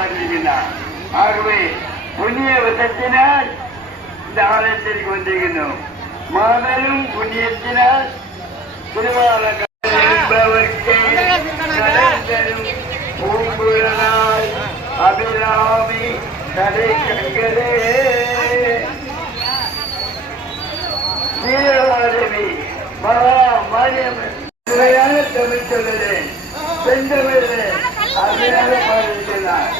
பாடியிருக்கிறார் ஆகவே புண்ணிய வசத்தினால் இந்த ஆலயத்திற்கு வந்திருக்கின்றோம். மாபெரும் புண்ணியத்தினால் திருவாரூர் என்பவர்க்கு அபிராமி தடை கண்களே. வீரவாதவி மகா மாரியம்மன் தமிழ் சொல்லலே சென்றவர்களே அருமையாக பாடியிருக்கிறார்.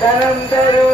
ధనం ధరు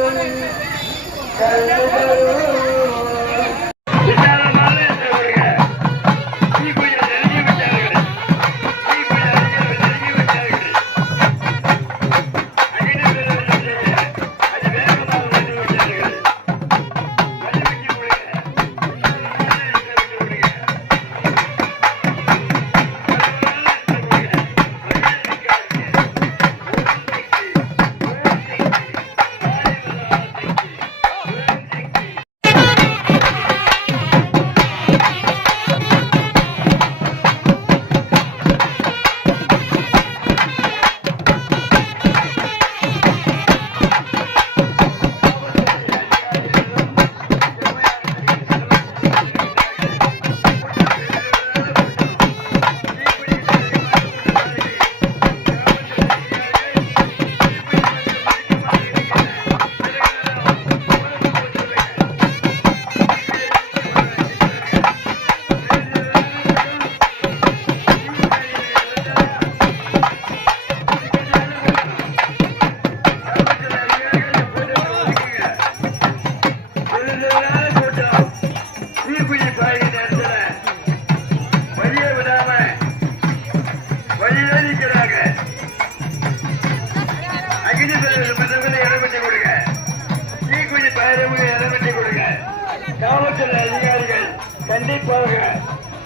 கண்டிப்பாக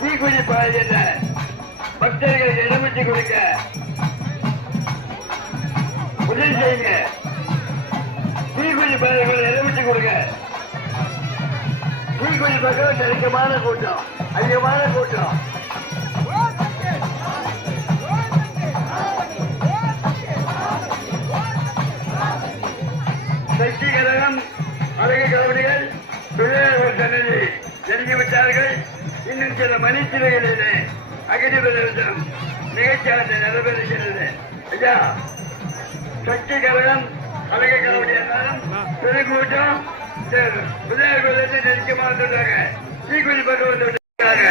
தீக்குழி பாய்கின்ற பக்தர்கள் இடமிட்டு கொடுக்க உதவி செய்யுங்க. தீக்குழி பாயிரங்கள் இடமிட்டு கொடுங்க தீக்குழி பக்கம் நெருக்கமான கூட்டம் அதிகமான கூட்டம். சில மணிச்சிலைகளிலே அகதி பிரதேசம் நிகழ்ச்சியானது நடைபெறுகிறது ஐயா சக்தி கழகம் அழக கலவடி எல்லாரும் பெருங்கூட்டம் பிள்ளையார் கோயிலிருந்து நெருக்கமாக சொல்றாங்க தீக்குழி பக்கம் வந்து விட்டாங்க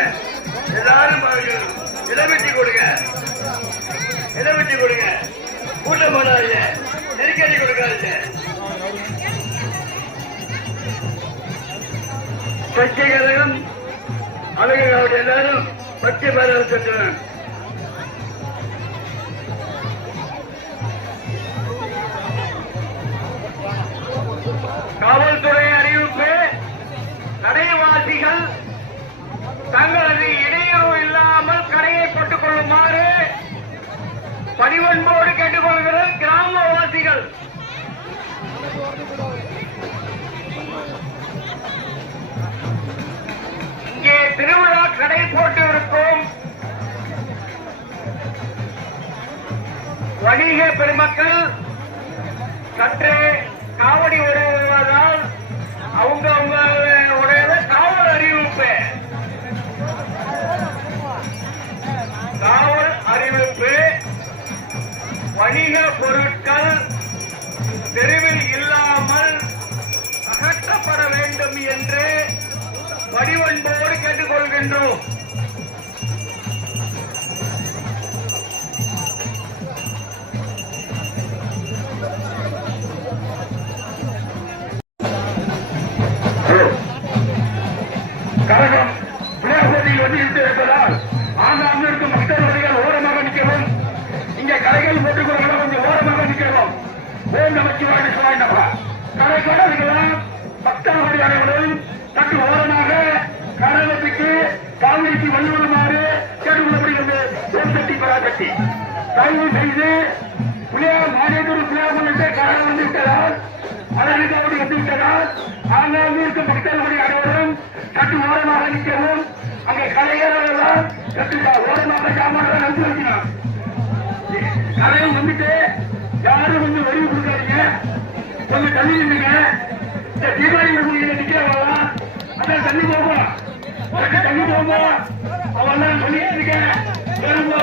எல்லாரும் அவர்கள் இடவெட்டி கொடுங்க. இடவெட்டி கொடுங்க. கூட்டம் போடாதீங்க. நெருக்கடி கொடுக்காதீங்க. சக்தி கழகம் அழகு அவர்கள் எல்லாரும் பச்சை பேர இருக்கின்றனர் காவல்துறை திருவிழா போட்டு இருக்கும் வணிக பெருமக்கள் சற்று காவடி வருவதால் அவங்க அவங்க வடிவன்போடு கேட்டுக்கொள்கின்றோம். காவிரிக்கு வழிபடுமாறு கேட்டுக்கொள்ளப்படுகிறது ஓம்செட்டி பராசக்தி தயவு செய்து மாநிலத்தோடு பிள்ளையாமல்கிட்ட காரணம் வந்து விட்டதால் அதற்காவது வந்து விட்டதால் ஆனால் இருக்கும் பக்தர்களுடைய அனைவரும் சற்று ஓரமாக நிற்கவும் அங்கே கலைஞர்களெல்லாம் சற்று ஓரமாக சாமான்கள் வந்து வைக்கிறான் கலையும் வந்துட்டு யாரும் வந்து வெளியே கொடுக்காதீங்க. கொஞ்சம் தள்ளி நின்றுங்க தீபாவளி நிற்கிறவங்க நிக்கிறவங்களா தண்ணி போகும் உனக்கு தண்ணி போகும் அவன் தான் சொல்லிட்டு இருக்கேன் வரும்போ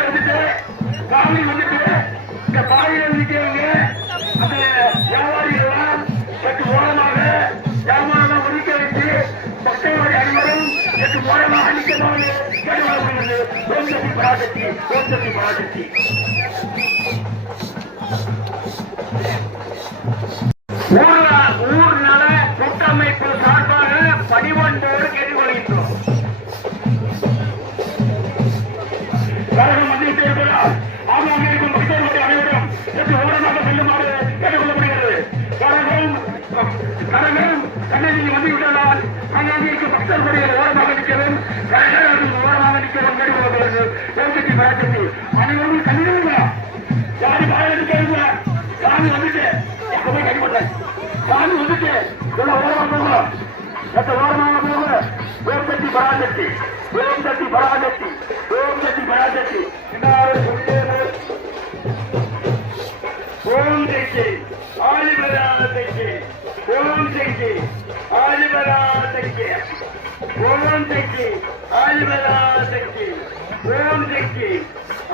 வந்துட்டு காவலி வந்துட்டு இந்த பாதையில அந்த வியாபாரிகள்லாம் சற்று ஓரமாக வியாபாரம் ஒதுக்க வைத்து மக்களுடைய அனைவரும் சற்று ஓரமாக ஓம் சக்தி பராசக்தி ஓம் சக்தி பராசக்தி. வந்துவிட்டதால் பக்தர் இருக்கும் ஓரமாக நிற்கவும் கழகம் ஓரமாக நிற்கவும் கேட்டுக்கொள்ளப்படுகிறது ஓசக்தி பராசக்தி அனைவரும் கண்டிப்பா யாரு பாய கேளுங்க சாமி வந்துட்டு. எப்பவுமே கடிப்பட்டேன் சாமி வந்துட்டு. இவ்வளவு ஓரமாக போகும் எத்த ஓரமாக போகும் ஓம் சக்தி பராசக்தி. ஓம் சக்தி பராசக்தி. ஓம் சக்தி பராசக்தி. எல்லாரும் சொல்லிட்டே ஓம் சக்தி. ஆதிபராசக்தி. ஓம் சக்தி. ஆதிபராசக்தி ஓம் சக்தி ஆதிபராசக்தி. ஓம் சக்தி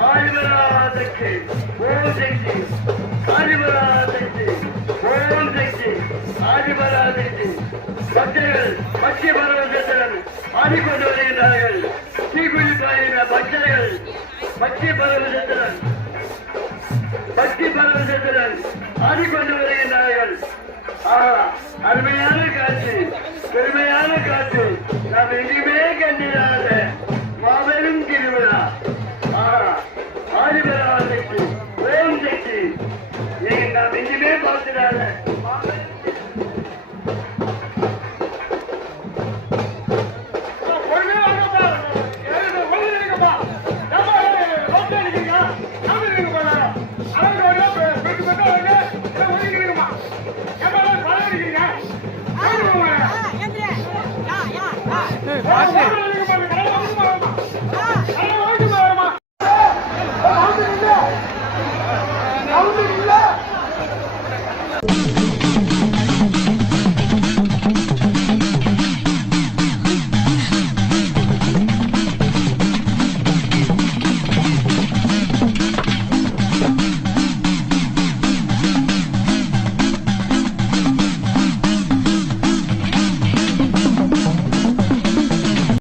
ஆதிபராசக்தி. ஓம் சக்தி ஆதிபராசக்தி. ஓம் சக்தி ஆதிபராசக்தி. பக்தர்கள் பச்சை பரவசத்துடன் ஆடிக்கொண்டு வருகின்றார்கள் தீக்குழி பாய்கின்ற பக்தர்கள் பக்தி பரவசத்துடன் பக்தி பரவசத்துடன் ஆடிக்கொண்டு வருகின்றார்கள் அருமையான காட்சி பெருமையான காட்சி நாம் எங்குமே